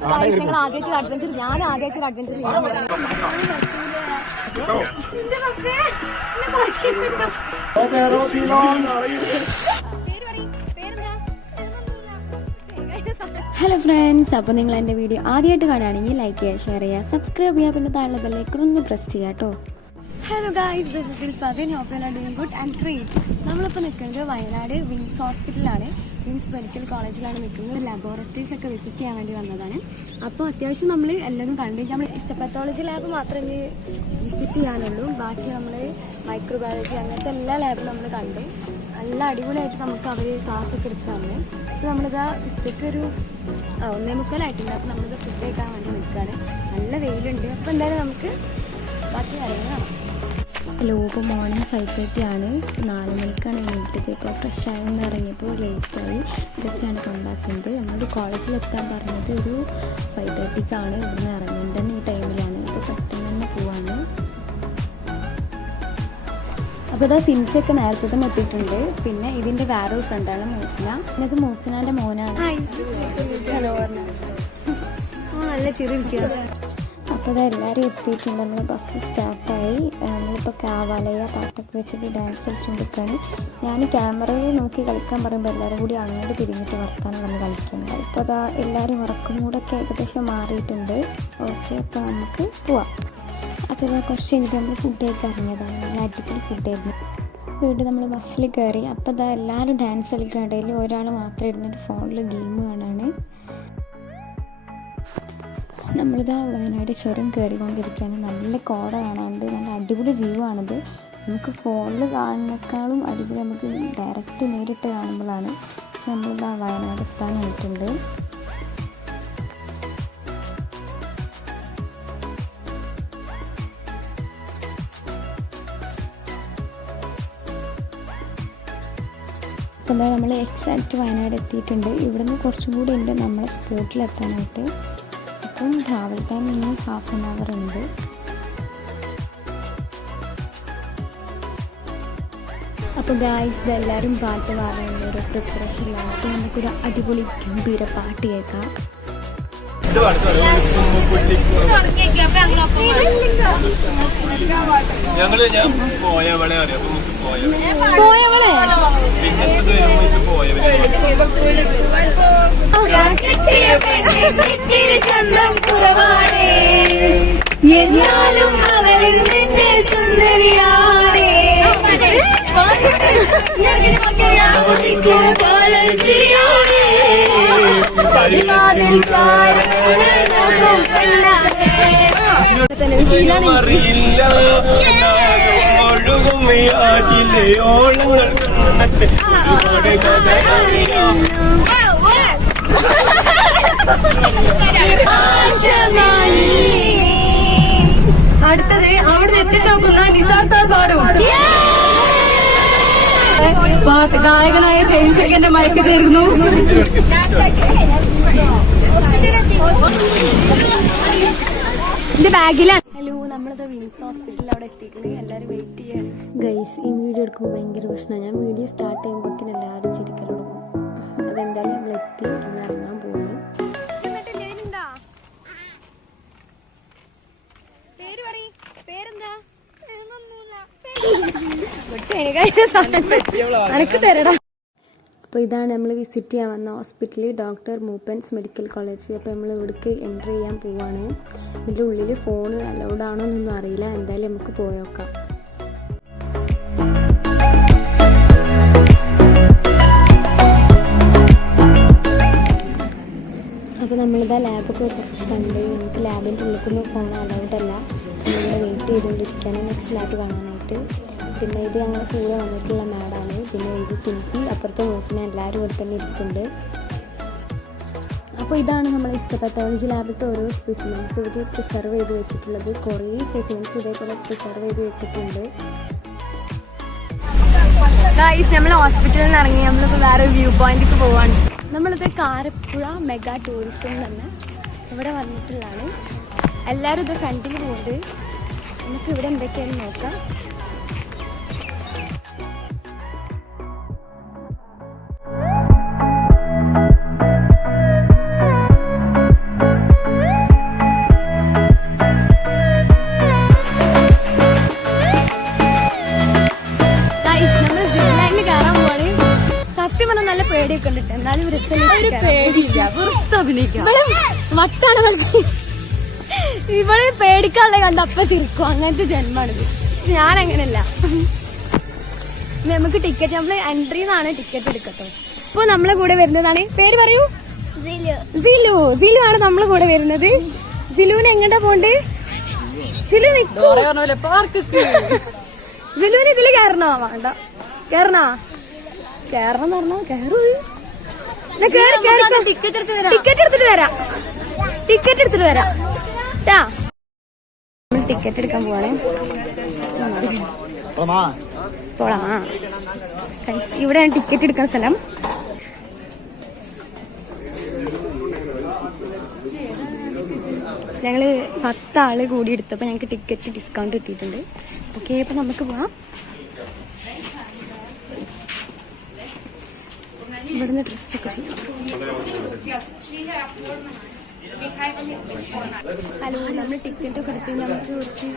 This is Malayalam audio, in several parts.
നിങ്ങൾ ആദ്യമായിട്ട് അഡ്വഞ്ചർ, ഞാൻ ആദ്യമായിട്ട് അഡ്വഞ്ചർ ചെയ്യാൻ ഹലോ ഫ്രണ്ട്സ്, അപ്പോൾ നിങ്ങൾ എൻ്റെ വീഡിയോ ആദ്യമായിട്ട് കാണുകയാണെങ്കിൽ ലൈക്ക് ചെയ്യുക, ഷെയർ ചെയ്യുക, സബ്സ്ക്രൈബ് ചെയ്യുക, പിന്നെ താഴെ ബെല്ലൈക്കൺ ഒന്ന് പ്രസ് ചെയ്യുക കേട്ടോ. Hello guys, this is Dilfasin. Hope you are doing good and great. നമ്മളിപ്പോൾ നിൽക്കുന്നത് വയനാട് വിംസ് ഹോസ്പിറ്റലാണ്, വിംസ് മെഡിക്കൽ കോളേജിലാണ് നിൽക്കുന്നത്. ലബോറട്ടറീസ് ഒക്കെ വിസിറ്റ് ചെയ്യാൻ വേണ്ടി വന്നതാണ്. അപ്പോൾ അത്യാവശ്യം നമ്മൾ എല്ലാതും കണ്ടു. നമ്മൾ ഹിസ്റ്റോപത്തോളജി ലാബ് മാത്രമേ വിസിറ്റ് ചെയ്യാനുള്ളൂ. ബാക്കി നമ്മൾ മൈക്രോബയോളജി അങ്ങനത്തെ എല്ലാ ലാബും നമ്മൾ കണ്ട് നല്ല അടിപൊളിയായിട്ട് നമുക്ക് അവർ ക്ലാസ് ഒക്കെ എടുത്തു തന്നെ. അപ്പോൾ നമ്മളിതാ ഉച്ചയ്ക്ക് ഒരു 1:45 അപ്പോൾ നമ്മളിത് ഫുഡ് കഴിക്കാൻ വേണ്ടി നിൽക്കുകയാണ്. നല്ല വെയിലുണ്ട്. അപ്പോൾ എന്തായാലും നമുക്ക് ബാക്കി കാര്യങ്ങൾ കാണാം. ഹലോ, ഇപ്പോൾ മോർണിംഗ് 5:30 ആണ്. 4 മണിക്കാണ് എണീറ്റത്. ഇപ്പോൾ ഫ്രഷായെന്ന് ഇറങ്ങിയപ്പോൾ ലേറ്റായി. വെച്ചാണ് കൊണ്ടാക്കുന്നത്. നമ്മൾ കോളേജിലെത്താൻ പറഞ്ഞത് ഒരു 5:30ക്കാണ്. ഇവിടുന്ന് ഇറങ്ങുന്നത് തന്നെ ഈ ടൈമിലാണ്. ഇപ്പോൾ പെട്ടെന്ന് തന്നെ പോവാണ്. അപ്പോൾ ഇതാ സിൻസൊക്കെ നേരത്തെ തന്നെ എത്തിയിട്ടുണ്ട്. പിന്നെ ഇതിൻ്റെ വേറൊരു ഫ്രണ്ടാണ് മൂസിന. ഇത് മൂസിനാൻ്റെ മോനാണ്. നല്ല ചിരിക്കുക. അപ്പോൾ ഇതെല്ലാവരും എത്തിയിട്ടുണ്ട്. നമ്മൾ ബസ് സ്റ്റാർട്ടായി. നമ്മളിപ്പോൾ കാവാലയ പാട്ടൊക്കെ വെച്ചിട്ട് ഡാൻസ് കളിച്ചുകൊണ്ടിരിക്കുകയാണ്. ഞാൻ ക്യാമറയിൽ നോക്കി കളിക്കാൻ പറയുമ്പോൾ എല്ലാവരും കൂടി അങ്ങോട്ട് തിരിഞ്ഞിട്ട് വർത്താനം വന്ന് കളിക്കുന്നത്. ഇപ്പോൾ അതാ എല്ലാവരും ഉറക്കമൂടൊക്കെ ഏകദേശം മാറിയിട്ടുണ്ട്. ഓക്കെ, അപ്പോൾ നമുക്ക് പോവാം. അപ്പോൾ ഇതാ കുറച്ച് കഴിഞ്ഞിട്ട് നമ്മൾ ഫുഡ് കഴിക്കാൻ ഇറങ്ങിയതാണ്. നല്ല അടിപൊളി ഫുഡായിരുന്നു. വീണ്ടും നമ്മൾ ബസ്സിൽ കയറി. അപ്പോൾ ഇതാ എല്ലാവരും ഡാൻസ് കളിക്കുന്ന ഇടയിൽ ഒരാൾ മാത്രം ഇരുന്നിട്ട് ഫോണിൽ ഗെയിം കാണാണ്. നമ്മളിതാ വയനാട് ചുരം കയറിക്കൊണ്ടിരിക്കുകയാണ്. നല്ല കോട കാണാനുണ്ട്. നല്ല അടിപൊളി വ്യൂ ആണിത്. നമുക്ക് ഫോണിൽ കാണുന്നേക്കാളും അടിപൊളി നമുക്ക് ഡയറക്റ്റ് നേരിട്ട് കാണുമ്പോഴാണ്. പക്ഷെ നമ്മളിതാ വയനാട് എത്താനായിട്ടുണ്ട്. അപ്പോൾ എന്താ നമ്മൾ എക്സാക്റ്റ് വയനാട് എത്തിയിട്ടുണ്ട്. ഇവിടുന്ന് കുറച്ചും കൂടി ഉണ്ട് നമ്മളെ സ്പോട്ടിലെത്താനായിട്ട്. അപ്പം ട്രാവൽ ടൈം ഇനിയും 1/2 hour ഉണ്ട്. അപ്പോൾ ഗായ്സ്, ഇതെല്ലാവരും പാട്ട് പാടുന്ന ഒരു പ്രിപ്പറേഷനിലാണ്. അപ്പോൾ നമുക്കൊരു അടിപൊളി ഗംഭീര പാട്ട് കേൾക്കാം. ചന്തം കുറവാണേ, എന്നാലും അവളിൽ നിന്റെ സുന്ദരിയാണേ. അടുത്തത് അവിടെ എത്തിച്ചോക്കുന്ന നിസാർ സാർ പാടും. ഗായകനായ ഷെയ്ൻഷേഖന്റെ മയക്ക് ചേർന്നു. എന്റെ ബാഗിലാണ്. ഹലോ, നമ്മളിത് വിംസ് ഹോസ്പിറ്റലിൽ അവിടെ എത്തിക്കുന്നത്. എല്ലാവരും വെയിറ്റ് ചെയ്യാണ്. ഗൈസ്, ഈ വീഡിയോ എടുക്കുമ്പോൾ ഭയങ്കര പ്രശ്നമാണ്. ഞാൻ വീഡിയോ സ്റ്റാർട്ട് ചെയ്യുമ്പോഴേക്കും എല്ലാവരും ചിരിക്കൽ തുടങ്ങും. അപ്പോൾ എന്തായാലും നമ്മൾ എത്തി, നമ്മൾ ഇറങ്ങാൻ പോകുന്നു. അനക്ക് തരടാ. അപ്പോൾ ഇതാണ് നമ്മൾ വിസിറ്റ് ചെയ്യാൻ വന്ന hospital, doctor Moopen's medical college. അപ്പോൾ നമ്മൾ ഇവിടേക്ക് എൻ്റർ ചെയ്യാൻ പോവാണ്. ഇതിൻ്റെ ഉള്ളിൽ ഫോൺ അലൗഡ് ആണോ എന്നൊന്നും അറിയില്ല. എന്തായാലും നമുക്ക് പോയോക്കാം. അപ്പോൾ നമ്മളിതാ ലാബൊക്കെ കുറച്ച് കണ്ട്. നമുക്ക് ലാബിൻ്റെ ഉള്ളിലേക്കൊന്നും ഫോൺ അലൗഡ് അല്ല. നമ്മളിവിടെ വെയിറ്റ് ചെയ്തുകൊണ്ടിരിക്കുകയാണ് നെക്സ്റ്റ് ലാബ് കാണാനായിട്ട്. പിന്നെ ഇത് ഞങ്ങൾ കൂടെ വന്നിട്ടുള്ള മാഡാണ്. പിന്നെ ഇത് സിൻസി, അപ്പുറത്തെ മൂസിനെ, എല്ലാവരും ഇവിടെ തന്നെ ഇരിക്കുന്നുണ്ട്. അപ്പോൾ ഇതാണ് നമ്മൾ ഹിസ്റ്റോപത്തോളജി ലാബിലത്തെ ഓരോ സ്പെസിമെൻസ് ഇവർ പ്രിസർവ് ചെയ്ത് വെച്ചിട്ടുള്ളത്. കുറേ സ്പെസിമെൻസ് ഇതേപോലെ പ്രിസർവ് ചെയ്ത് വെച്ചിട്ടുണ്ട്. ഗൈസ്, നമ്മൾ ഹോസ്പിറ്റലിൽ നിന്ന് ഇറങ്ങി നമ്മളിപ്പോൾ വേറെ വ്യൂ പോയിന്റിലേക്ക് പോവാണ്. നമ്മളിത് കാരപ്പുഴ മെഗാ ടൂറിസം തന്നെ ഇവിടെ വന്നിട്ടുള്ളതാണ്. എല്ലാവരും ഇത് ഫ്രണ്ടിൽ പോകുന്നുണ്ട്. നമുക്ക് ഇവിടെ എന്തൊക്കെയാണ് നോക്കാം. പേടിയൊക്കെ ഉണ്ട്. എന്നാലും പേടിയില്ല, വെറുതെ അഭിനയിക്കാം. വട്ടാണ് ഇവള് പേടിക്കാനുള്ള കണ്ട അപ്പ ചിരിക്കും. അങ്ങനത്തെ ജന്മാണിത്. ഞാനങ്ങനല്ല. നമുക്ക് ടിക്കറ്റ് നമ്മള് എൻട്രി എന്നാണ് ടിക്കറ്റ് എടുക്കട്ടെ. ഇപ്പൊ നമ്മളെ കൂടെ വരുന്നതാണ്, പേര് പറയൂ, സിലു. സിലു ആണ് നമ്മളെ കൂടെ വരുന്നത്. സിലുവിന് എങ്ങോട്ടാ പോണ്ട്? സിലു സിലുവിന് ഇതില് കയറണോ? വേണ്ട, കേറണോ? കേറണം പറഞ്ഞാ കേറൂ. ടിക്കറ്റ് എടുത്തിട്ട് വരാം. ടിക്കറ്റ് എടുത്തിട്ട് വരാം. നമ്മൾ ടിക്കറ്റ് എടുക്കാൻ പോവാണ്. പോളാ. ഇവിടെയാണ് ടിക്കറ്റ് എടുക്കുന്ന സ്ഥലം. ഞങ്ങള് 10 ആള് കൂടി എടുത്തപ്പോ ഞങ്ങക്ക് ടിക്കറ്റ് ഡിസ്കൗണ്ട് കിട്ടിയിട്ടുണ്ട്. ഓക്കെ, അപ്പൊ നമുക്ക് പോവാം. ഇവിടുന്ന് ഡ്രസ്സൊക്കെ ചെയ്യണം. ഹലോ, നമ്മൾ ടിക്കറ്റ് ഒക്കെ എടുത്ത് നമുക്ക് കുറച്ച്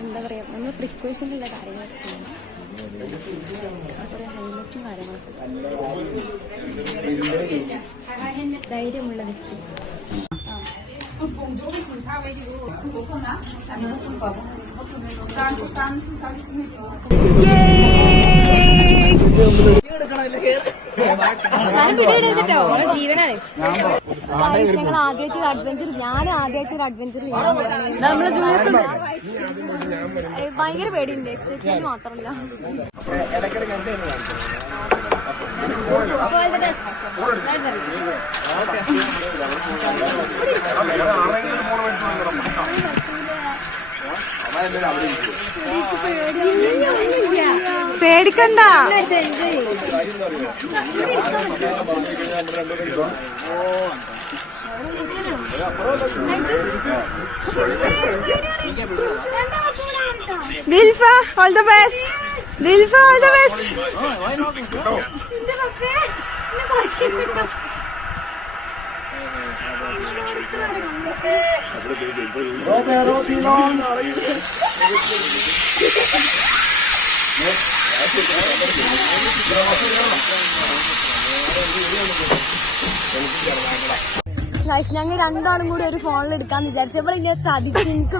എന്താ പറയാ, നമ്മൾ പ്രിക്കോഷനുള്ള കാര്യങ്ങളൊക്കെ ചെയ്യണം. കുറെ ഹെൽമെറ്റും കാര്യങ്ങളൊക്കെ. ധൈര്യമുള്ള വ്യക്തി. ജീവനാണ്. ഞങ്ങൾ ആദ്യമായിട്ട് അഡ്വഞ്ചർ, ഞാൻ ആദ്യമായിട്ട് അഡ്വഞ്ചർ ചെയ്യാൻ ഭയങ്കര പേടിയുണ്ട്. എക്സൈറ്റ്മെന്റ് മാത്രമല്ല. പേടിക്കണ്ട. Dilfa, all the best. Dilfa, all the best. ഞങ്ങൾ രണ്ടാളും കൂടി ഒരു ഫോണിൽ എടുക്കാന്ന് വിചാരിച്ചപ്പോൾ ഇന്നെ സാധിച്ചു. എനിക്ക്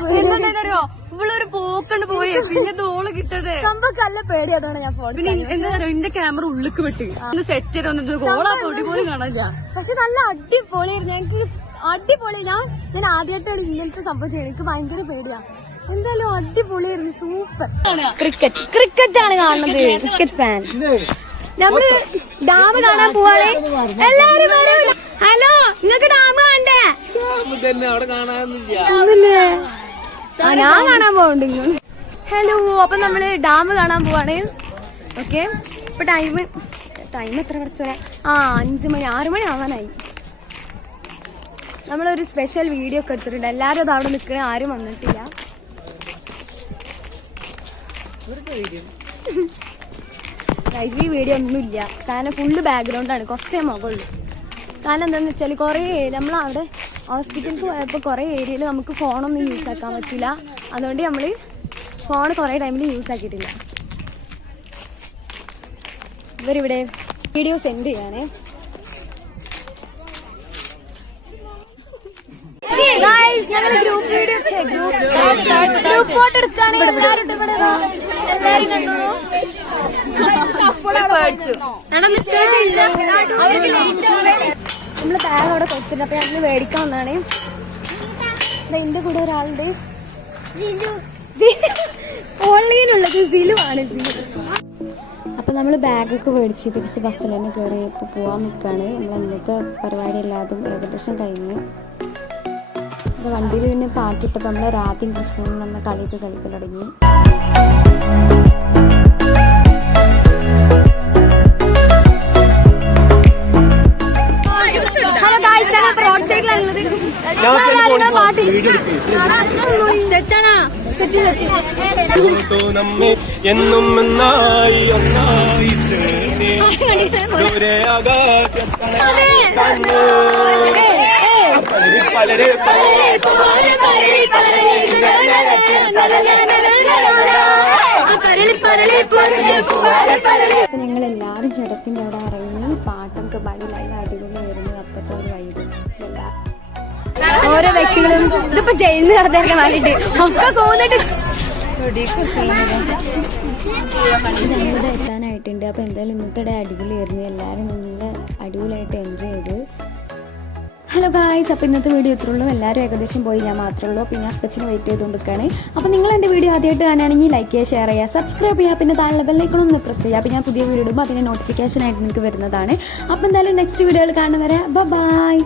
അറിയോ, ഇവളൊരു പോക്കണ്ട് പോയി, പിന്നെ തോള് കിട്ടത് സംഭവം നല്ല പേടി. അതാണ് ഞാൻ ഫോൺ. പിന്നെ എന്താ പറയുക, എന്റെ ക്യാമറ ഉള്ളിക്ക് വിട്ട് ഒന്ന് സെറ്റ് ചെയ്ത് വന്നിട്ട് കോളാ പൊടി പോലും കാണില്ല. പക്ഷെ നല്ല അടിപൊളിയായിരുന്നു. ഞങ്ങക്ക് അടിപൊളി. ഞാൻ ആദ്യമായിട്ടാണ് ഇങ്ങനത്തെ സംഭവം ചെയ്യുന്നത്. എനിക്ക് ഭയങ്കര പേടിയാ. എന്തായാലും അടിപൊളിയായിരുന്നു. സൂപ്പർ. ക്രിക്കറ്റ് ആണ് കാണുന്നത്. Cricket fan. നമ്മള് ഡാം കാണാൻ പോവാണ്. എല്ലാരും ഹലോ, നിങ്ങക്ക് ഡാം കാണണ്ടേ? ഞാൻ കാണാൻ പോകണ്ട്. ഹലോ, അപ്പൊ നമ്മള് ഡാം കാണാൻ പോവാണ്. ഓക്കെ, ഇപ്പൊ ടൈം എത്ര കുറച്ചോളെ? 5 മണി 6 മണി ആവാനായി. നമ്മളൊരു സ്പെഷ്യൽ വീഡിയോ ഒക്കെ എടുത്തിട്ടുണ്ട്. എല്ലാരും അത് അവിടെ നിൽക്കണേ, ആരും വന്നിട്ടില്ല. ഈ വീഡിയോ ഒന്നുമില്ല, കാരണം ഫുള്ള് ബാക്ക്ഗ്രൗണ്ടാണ്. കുറച്ചേ മുകളിൽ. കാരണം എന്താണെന്ന് വെച്ചാൽ കുറേ നമ്മളവിടെ ഹോസ്പിറ്റലിൽ പോയപ്പോൾ കുറേ ഏരിയയിൽ നമുക്ക് ഫോണൊന്നും യൂസ് ആക്കാൻ പറ്റില്ല. അതുകൊണ്ട് നമ്മൾ ഫോൺ കുറേ ടൈമിൽ യൂസ് ആക്കിയിട്ടില്ല. ഇവരിവിടെ വീഡിയോ സെൻഡ് ചെയ്യണേ. ഞങ്ങൾ ഗ്രൂപ്പ് വീഡിയോ ഗ്രൂപ്പ് ഫോട്ടോ എടുക്കുകയാണെങ്കിൽ നമ്മള് ബാഗ് അവിടെ കൊടുത്തിട്ടുണ്ട്. അപ്പൊ ഞങ്ങൾ മേടിക്കാൻ വന്നാണ്. എന്റെ കൂടെ ഒരാളുണ്ട്, ഓൺലൈനുള്ളത് സിലു ആണ്. അപ്പൊ നമ്മള് ബാഗൊക്കെ മേടിച്ച് തിരിച്ച് ബസ്സിൽ തന്നെ കയറി ഇപ്പൊ പോവാൻ നിൽക്കാണ്. നമ്മൾ ഇന്നത്തെ പരിപാടി എല്ലാതും ഏകദേശം കഴിഞ്ഞു. വണ്ടിയിൽ പിന്നെ പാട്ടിട്ടപ്പോൾ നമ്മളെ രാത്രി കൃഷ്ണൻ എന്ന കളിയൊക്കെ കളിക്കാൻ തുടങ്ങി. റോഡ് സൈഡിലാണുള്ളത്. ഞങ്ങൾ എല്ലാവരും ചുരത്തിന്റെ അവിടെ ഇറങ്ങി പാട്ട് നമുക്ക് മടിയിലായി അടിപൊളിയായിരുന്നു അപ്പത്തെ ഒരു വൈബ്. ഓരോ വ്യക്തികളും ഇതിപ്പോ ജയിലിൽ നടത്തേണ്ട വേണ്ടിട്ട് ഒക്കെ പോകുന്നിട്ട് ഞങ്ങളുടെ എത്താനായിട്ടുണ്ട്. അപ്പൊ എന്തായാലും ഇന്നത്തെ ഡേ അടിപൊളിയായിരുന്നു. എല്ലാവരും നല്ല അടിപൊളിയായിട്ട് എൻജോയ് ചെയ്ത്. ഹലോ ഗായ്സ്, അപ്പോൾ ഇന്നത്തെ വീഡിയോ ഇത്രേ ഉള്ളൂ. എല്ലാവരും ഏകദേശം പോയി, ഞാൻ മാത്രമേ ഉള്ളൂ. പിന്നെ അപ്പച്ചന് വെയിറ്റ് ചെയ്തുകൊണ്ടിരിക്കുകയാണ്. അപ്പോൾ നിങ്ങൾ എൻ്റെ വീഡിയോ ആദ്യമായിട്ട് കാണുകയാണെങ്കിൽ ലൈക്ക് ചെയ്യുക, ഷെയർ ചെയ്യുക, സബ്സ്ക്രൈബ് ചെയ്യുക, പിന്നെ താഴെ ബെല്ലൈക്കൺ ഒന്ന് പ്രസ് ചെയ്യുക. അപ്പോൾ ഞാൻ പുതിയ വീഡിയോ ഇടുമ്പോൾ അതിന് നോട്ടിഫിക്കേഷൻ ആയിട്ട് നിങ്ങൾക്ക് വരുന്നതാണ്. അപ്പോൾ എന്തായാലും നെക്സ്റ്റ് വീഡിയോയിൽ കാണുന്നവരെ ബൈ.